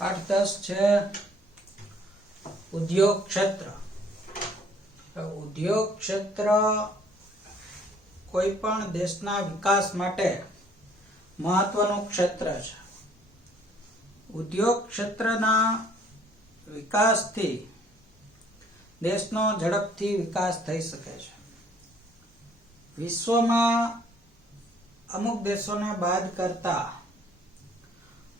8 10 છે ઉદ્યોગ ક્ષેત્ર. ઉદ્યોગ ક્ષેત્ર કોઈ પણ દેશના વિકાસ માટે મહત્વનું ક્ષેત્ર છે. ઉદ્યોગ ક્ષેત્રના વિકાસથી દેશનો ઝડપથી વિકાસ થઈ શકે છે. વિશ્વમાં અમુક દેશોને બાદ કરતા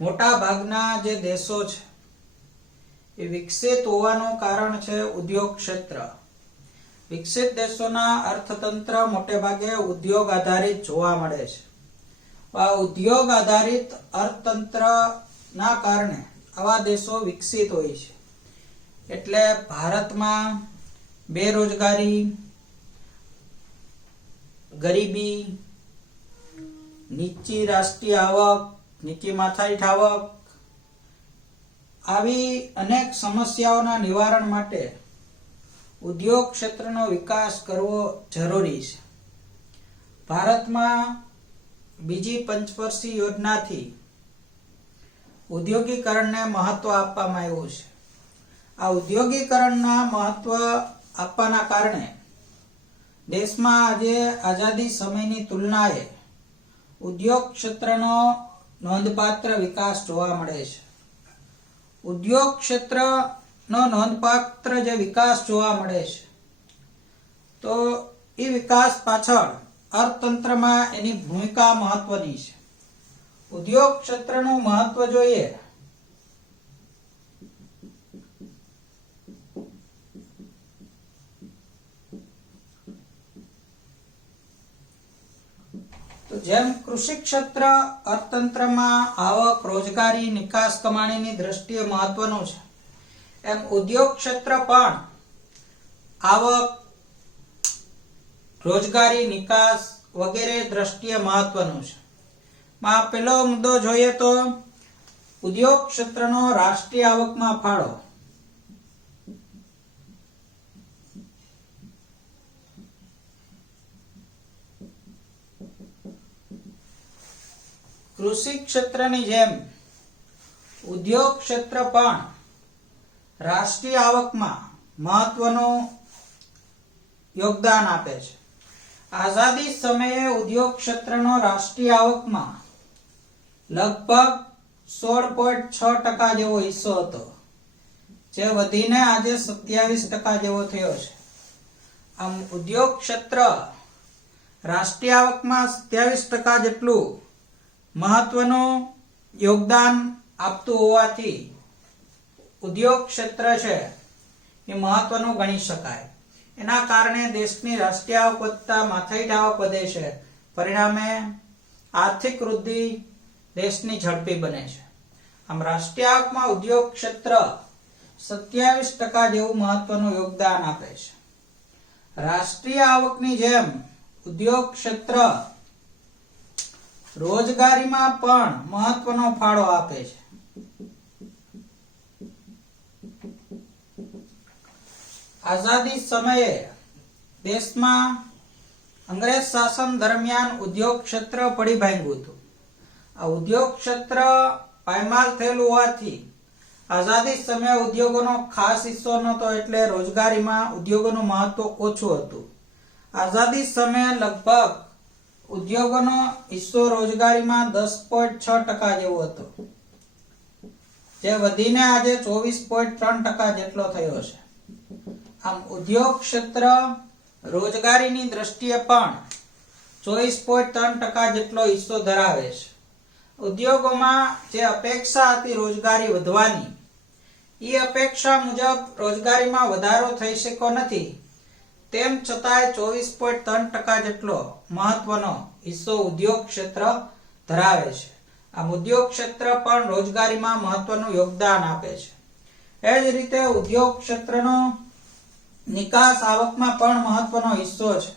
મોટા ભાગના જે દેશો છે એ વિકસિત હોવાનું કારણ છે ઉદ્યોગ ક્ષેત્ર. વિકસિત દેશોના અર્થતંત્ર મોટે ભાગે ઉદ્યોગ આધારિત જોવા મળે છે. આ ઉદ્યોગ આધારિત અર્થતંત્રના કારણે આવા દેશો વિકસિત હોય છે. એટલે ભારતમાં બેરોજગારી, ગરીબી, નીચી રાષ્ટ્રીય આવક, નીચી માથાદીઠ આવક આવી અનેક સમસ્યાઓના નિવારણ માટે ઉદ્યોગ ક્ષેત્રનો વિકાસ કરવો જરૂરી છે. ભારતમાં બીજી પંચવર્ષીય યોજનાથી ઉદ્યોગીકરણને મહત્વ આપવામાં આવ્યું છે. આ ઉદ્યોગીકરણના મહત્વ આપવાના કારણે દેશમાં આજે આઝાદી સમયની તુલનાએ ઉદ્યોગ ક્ષેત્રનો નોંધપાત્ર વિકાસ જોવા મળે છે. ઉદ્યોગ ક્ષેત્રનો નોંધપાત્ર જે વિકાસ જોવા મળે છે તો એ વિકાસ પાછળ અર્થતંત્રમાં એની ભૂમિકા મહત્વની છે. ઉદ્યોગ ક્ષેત્રનું મહત્વ જોઈએ તો જેમ કૃષિ ક્ષેત્ર અર્થતંત્રમાં આવક, રોજગારી, નિકાસ કમાણીની દ્રષ્ટિએ મહત્વનું છે, એમ ઉદ્યોગ ક્ષેત્ર પણ આવક, રોજગારી, નિકાસ વગેરે દ્રષ્ટિએ મહત્વનું છે. માં પહેલો મુદ્દો જોઈએ તો ઉદ્યોગ ક્ષેત્રનો રાષ્ટ્રીય આવકમાં ફાળો. કૃષિ ક્ષેત્રની જેમ ઉદ્યોગ ક્ષેત્ર પણ રાષ્ટ્રીય આવકમાં મહત્વનું યોગદાન આપે છે. આઝાદી સમયે ઉદ્યોગ ક્ષેત્રનો રાષ્ટ્રીય આવકમાં લગભગ 16.6% જેવો હિસ્સો હતો, જે વધીને આજે 27% જેવો થયો છે. આમ ઉદ્યોગ ક્ષેત્ર રાષ્ટ્રીય આવકમાં 27% જેટલું મહત્વનું યોગદાન આપતું હોવાથી ઉદ્યોગ ક્ષેત્ર છે એ મહત્વનું ગણી શકાય. એના કારણે દેશની રાષ્ટ્રીય આવક વધતા માથાદીઠ આવક વધે છે. પરિણામે આર્થિક વૃદ્ધિ દેશની ઝડપી બને છે. આમ રાષ્ટ્રીય આવકમાં ઉદ્યોગ ક્ષેત્ર 27% જેવું મહત્વનું યોગદાન આપે છે. રાષ્ટ્રીય આવકની જેમ ઉદ્યોગ ક્ષેત્ર રોજગારીમાં પણ મહત્વનો ફાળો આપે છે. આઝાદી સમયે દેશમાં અંગ્રેજ શાસન દરમિયાન ઉદ્યોગ ક્ષેત્ર પડી ભાંગ્યું હતું. આ ઉદ્યોગ ક્ષેત્ર પાયમાલ થયેલું હોવાથી આઝાદી સમયે ઉદ્યોગોનો ખાસ હિસ્સો નહોતો, એટલે રોજગારીમાં ઉદ્યોગોનું મહત્વ ઓછું હતું. આઝાદી સમયે લગભગ ઉદ્યોગોનો હિસ્સો રોજગારીમાં 10.6% જેવો હતો, જે વધીને આજે 24.3% જેટલો થયો છે. આમ ઉદ્યોગ ક્ષેત્ર રોજગારીની દ્રષ્ટિએ પણ 24.3% જેટલો હિસ્સો ધરાવે છે. ઉદ્યોગોમાં જે અપેક્ષા હતી રોજગારી વધવાની, એ અપેક્ષા મુજબ રોજગારીમાં વધારો થઈ શક્યો નથી. તેમ છતાંય 24.3% જેટલો મહત્વનો હિસ્સો ઉદ્યોગ ક્ષેત્ર ધરાવે છે. આમ ઉદ્યોગ ક્ષેત્ર પણ રોજગારીમાં મહત્વનું યોગદાન આપે છે. એ જ રીતે ઉદ્યોગ ક્ષેત્રનો નિકાસ આવકમાં પણ મહત્વનો હિસ્સો છે.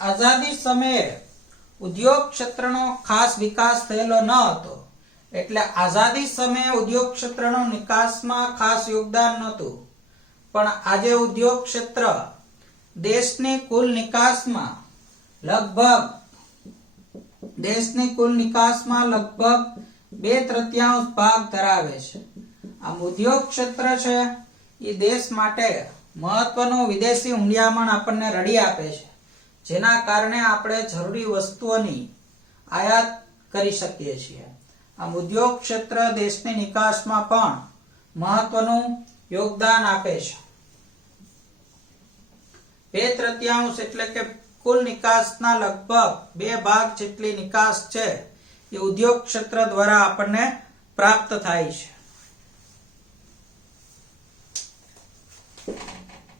આઝાદી સમયે ઉદ્યોગ ક્ષેત્રનો ખાસ વિકાસ થયેલો ન હતો, એટલે આઝાદી સમયે ઉદ્યોગ ક્ષેત્રનો નિકાસમાં ખાસ યોગદાન નહોતું. પણ આજે ઉદ્યોગ ક્ષેત્ર દેશની કુલ નિકાસમાં લગભગ દેશની કુલ નિકાસમાં લગભગ 2/3 ભાગ ધરાવે છે. આમ ઉદ્યોગ ક્ષેત્ર છે એ દેશ માટે મહત્વનું વિદેશી હુંડિયામણ આપણને રડી આપે છે, જેના કારણે આપણે જરૂરી વસ્તુઓની આયાત કરી શકીએ છીએ. આમ ઉદ્યોગ ક્ષેત્ર દેશની નિકાસમાં પણ મહત્વનું યોગદાન આપે છે. 2/3 એટલે કે કુલ નિકાસના લગભગ 2 ભાગ જેટલી નિકાસ છે એ ઉદ્યોગ ક્ષેત્ર દ્વારા આપણને પ્રાપ્ત થાય છે.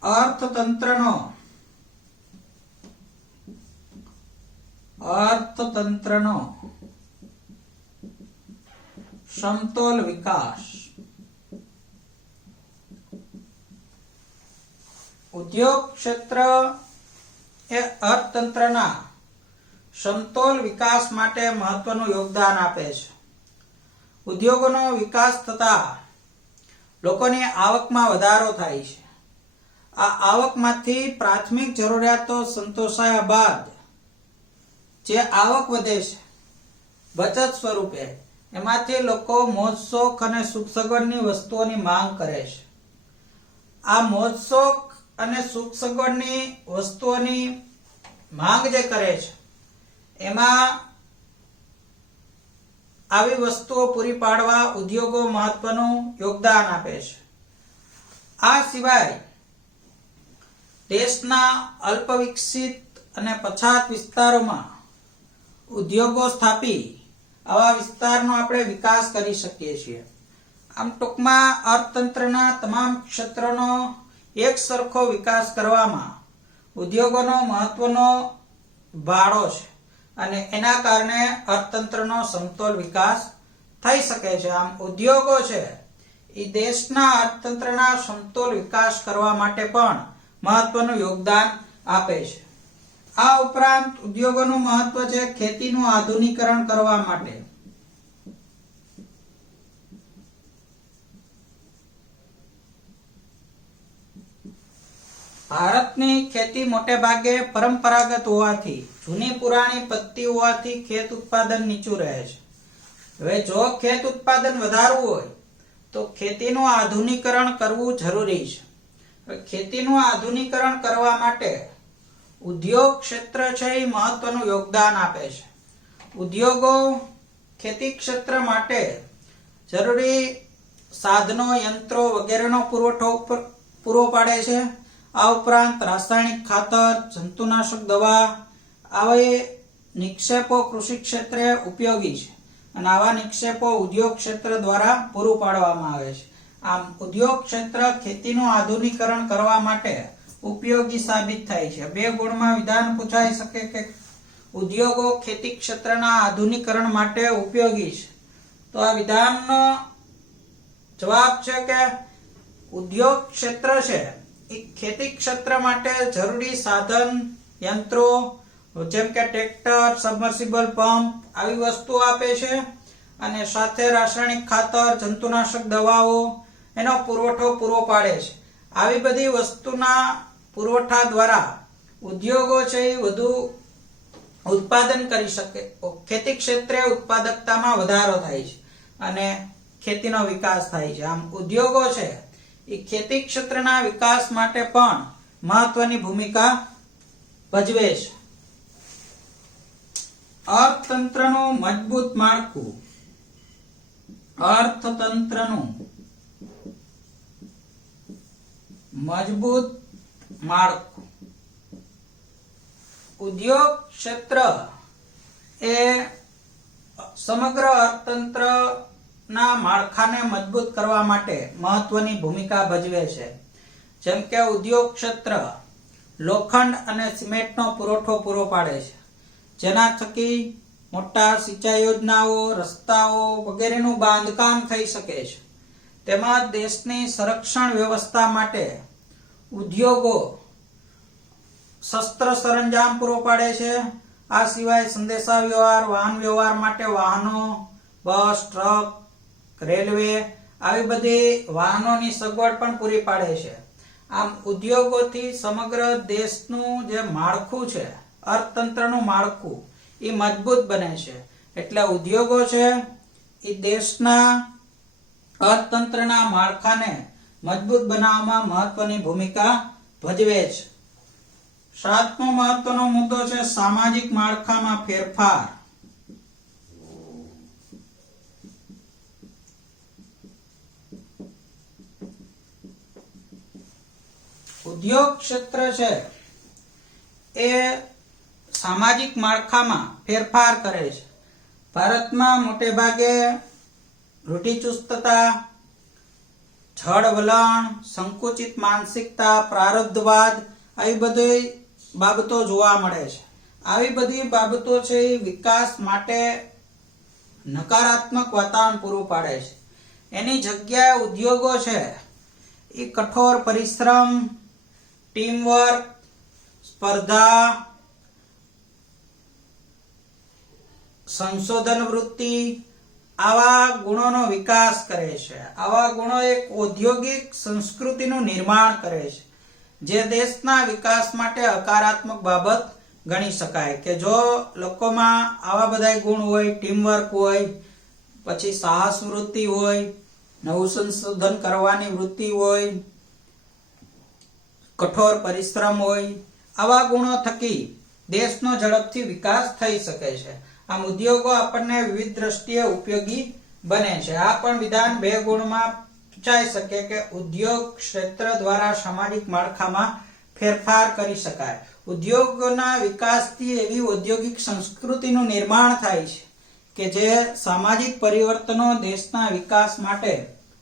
અર્થતંત્રનો સમતોલ વિકાસ. ઉદ્યોગ ક્ષેત્ર એ અર્થતંત્રના સમતોલ વિકાસ માટે મહત્વનું યોગદાન આપે છે. ઉદ્યોગોનો વિકાસ થતા લોકોની આવકમાં વધારો થાય છે. આ આવકમાંથી પ્રાથમિક જરૂરિયાતો સંતોષાયા બાદ જે આવક વધે છે બચત સ્વરૂપે, એમાંથી લોકો મોજ શોખ અને સુખ સગવડની વસ્તુઓની માંગ કરે છે. આ મોજ શોખ અને સુખ સગવડની વસ્તુઓની માંગ જે કરે છે એમાં આવી વસ્તુઓ પૂરી પાડવા ઉદ્યોગો મહત્વનું યોગદાન આપે છે. આ સિવાય દેશના અલ્પ વિકસિત અને પછાત વિસ્તારોમાં ઉદ્યોગો સ્થાપી આવા વિસ્તારનો આપણે વિકાસ કરી શકીએ છીએ. આમ ટૂંકમાં અર્થતંત્રના તમામ ક્ષેત્રોનો એક સરખો વિકાસ કરવામાં ઉદ્યોગોનો મહત્વનો ફાળો છે અને એના કારણે અર્થતંત્રનો સમતોલ વિકાસ થઈ શકે છે. આમ ઉદ્યોગો છે એ દેશના અર્થતંત્રના સમતોલ વિકાસ કરવા માટે પણ મહત્વનું યોગદાન આપે છે. આ ઉપરાંત ઉદ્યોગોનું મહત્વ છે ખેતીનું આધુનિકરણ કરવા માટે. ભારતની ખેતી મોટે ભાગે પરંપરાગત હોવાથી, જૂની પુરાણી પદ્ધતિ હોવાથી ખેત ઉત્પાદન નીચું રહે છે. હવે જો ખેત ઉત્પાદન વધારવું હોય તો ખેતીનું આધુનિકરણ કરવું જરૂરી છે. ખેતીનું આધુનિકરણ કરવા માટે ઉદ્યોગ ક્ષેત્ર છે એ મહત્વનું યોગદાન આપે છે. ઉદ્યોગો ખેતી ક્ષેત્ર માટે જરૂરી સાધનો, યંત્રો વગેરેનો પુરવઠો પૂરો પાડે છે. આ ઉપરાંત રાસાયણિક ખાતર, જંતુનાશક દવા આવા નિક્ષેપો કૃષિ ક્ષેત્રે ઉપયોગી છે અને આવા નિક્ષેપો ઉદ્યોગ ક્ષેત્ર દ્વારા પૂરું પાડવામાં આવે છે. આમ ઉદ્યોગ ક્ષેત્ર ખેતીનું આધુનિકરણ કરવા માટે ઉપયોગી સાબિત થાય છે. 2 ગુણમાં વિધાન પૂછાઈ શકે કે ઉદ્યોગો ખેતી ક્ષેત્રના આધુનિકરણ માટે ઉપયોગી છે. તો આ વિધાનનો જવાબ છે કે ઉદ્યોગ ક્ષેત્ર છે એ ખેતી ક્ષેત્ર માટે જરૂરી સાધન, યંત્રો જેમ કે ટ્રેક્ટર, સબમર્સિબલ પંપ આવી વસ્તુઓ આપે છે અને સાથે રાસાયણિક ખાતર, જંતુનાશક દવાઓ એનો પુરવઠો પૂરો પાડે છે. આવી બધી વસ્તુના પુરવઠા દ્વારા ઉદ્યોગો છે એ વધુ ઉત્પાદન કરી શકે. ખેતી ક્ષેત્રે ઉત્પાદકતામાં વધારો થાય છે અને ખેતીનો વિકાસ થાય છે. આમ ઉદ્યોગો છે એ ખેતી ક્ષેત્રના વિકાસ માટે પણ મહત્વની ભૂમિકા ભજવે છે. અર્થતંત્રનું મજબૂત માળખું. અર્થતંત્રનું મજબૂત માળખું. ઉદ્યોગ ક્ષેત્ર એ સમગ્ર અર્થતંત્રના માળખાને મજબૂત કરવા માટે મહત્વની ભૂમિકા ભજવે છે. જેમ કે ઉદ્યોગ ક્ષેત્ર લોખંડ અને સિમેન્ટનો પુરવઠો પૂરો પાડે છે, જેના થકી મોટા સિંચાઈ યોજનાઓ, રસ્તાઓ વગેરેનું બાંધકામ થઈ શકે છે. તેમજ દેશની સંરક્ષણ વ્યવસ્થા માટે ઉદ્યોગો શસ્ત્ર સરંજામ પૂરો પાડે છે. આ સિવાય સંદેશા વ્યવહાર, વાહન વ્યવહાર માટે વાહનો, બસ, ટ્રક, રેલવે આવી બધી વાહનોની સગવડ પણ પૂરી પાડે છે. આમ ઉદ્યોગોથી સમગ્ર દેશનું જે માળખું છે, અર્થતંત્રનું માળખું, એ મજબૂત બને છે. એટલે ઉદ્યોગો છે એ દેશના અર્થતંત્રના માળખાને મજબૂત બનાવવામાં મહત્વની ભૂમિકા ભજવે છે. સાતમો મહત્વનો મુદ્દો છે સામાજિક માળખામાં ફેરફાર. ઉદ્યોગ ક્ષેત્ર છે એ સામાજિક માળખામાં ફેરફાર કરે છે. ભારતમાં મોટે ભાગે રૂઢિચુસ્તતા, જડ વલણ, સંકુચિત માનસિકતા, પ્રારબ્ધવાદ આવી બધી બાબતો જોવા મળે છે. આવી બધી બાબતો છે એ વિકાસ માટે નકારાત્મક વાતાવરણ પૂરું પાડે છે. એની જગ્યાએ ઉદ્યોગો છે એ કઠોર પરિશ્રમ, ટીમવર્ક, સ્પર્ધા, સંશોધન વૃત્તિ આવા ગુણોનો વિકાસ કરે છે. આવા ગુણો એક ઔદ્યોગિક સંસ્કૃતિનું નિર્માણ કરે છે, જે દેશના વિકાસ માટે હકારાત્મક બાબત ગણી શકાય. કે જો લોકોમાં આવા બધા ગુણ હોય, ટીમવર્ક હોય, પછી સાહસ વૃત્તિ હોય, નવું સંશોધન કરવાની વૃત્તિ હોય, કઠોર પરિશ્રમ હોય, આવા ગુણો થકી દેશનો ઝડપથી વિકાસ થઈ શકે છે. આમ ઉદ્યોગો આપણને વિવિધ દ્રષ્ટિએ ઉપયોગી બને છે. આ પણ વિધાન 2 ગુણમાં પૂછાઈ શકે કે ઉદ્યોગ ક્ષેત્ર દ્વારા સામાજિક માળખામાં ફેરફાર કરી શકાય. ઉદ્યોગોના વિકાસથી એવી ઔદ્યોગિક સંસ્કૃતિનું નિર્માણ થાય છે કે જે સામાજિક પરિવર્તનો દેશના વિકાસ માટે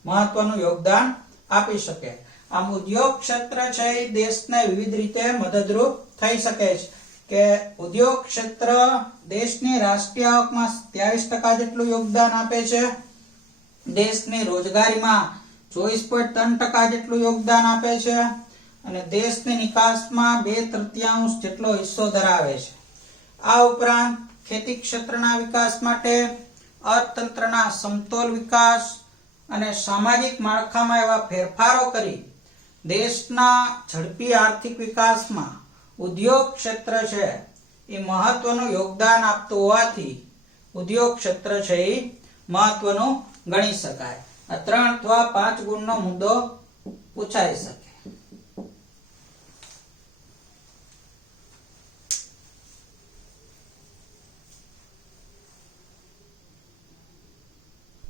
મહત્વનું યોગદાન આપી શકે. આમ ઉદ્યોગ ક્ષેત્ર છે એ દેશને વિવિધ રીતે મદદરૂપ થઈ શકે છે. કે ઉદ્યોગ ક્ષેત્ર દેશની રાષ્ટ્રીય આવકમાં 27% જેટલું યોગદાન આપે છે. દેશની રોજગારીમાં 24.3% જેટલું યોગદાન આપે છે અને દેશની નિકાસમાં 2/3 જેટલો હિસ્સો ધરાવે છે. આ ઉપરાંત ખેતી ક્ષેત્રના વિકાસ માટે, અર્થતંત્રના સમતોલ વિકાસ અને સામાજિક માળખામાં એવા ફેરફારો કરી દેશના ઝડપી આર્થિક વિકાસમાં ઉદ્યોગ ક્ષેત્ર છે એ મહત્વનું યોગદાન આપતું હોવાથી ઉદ્યોગ ક્ષેત્ર છે એ મહત્વનું ગણી શકાય. આ 3 અથવા 5 ગુણનો મુદ્દો પૂછાઈ શકે.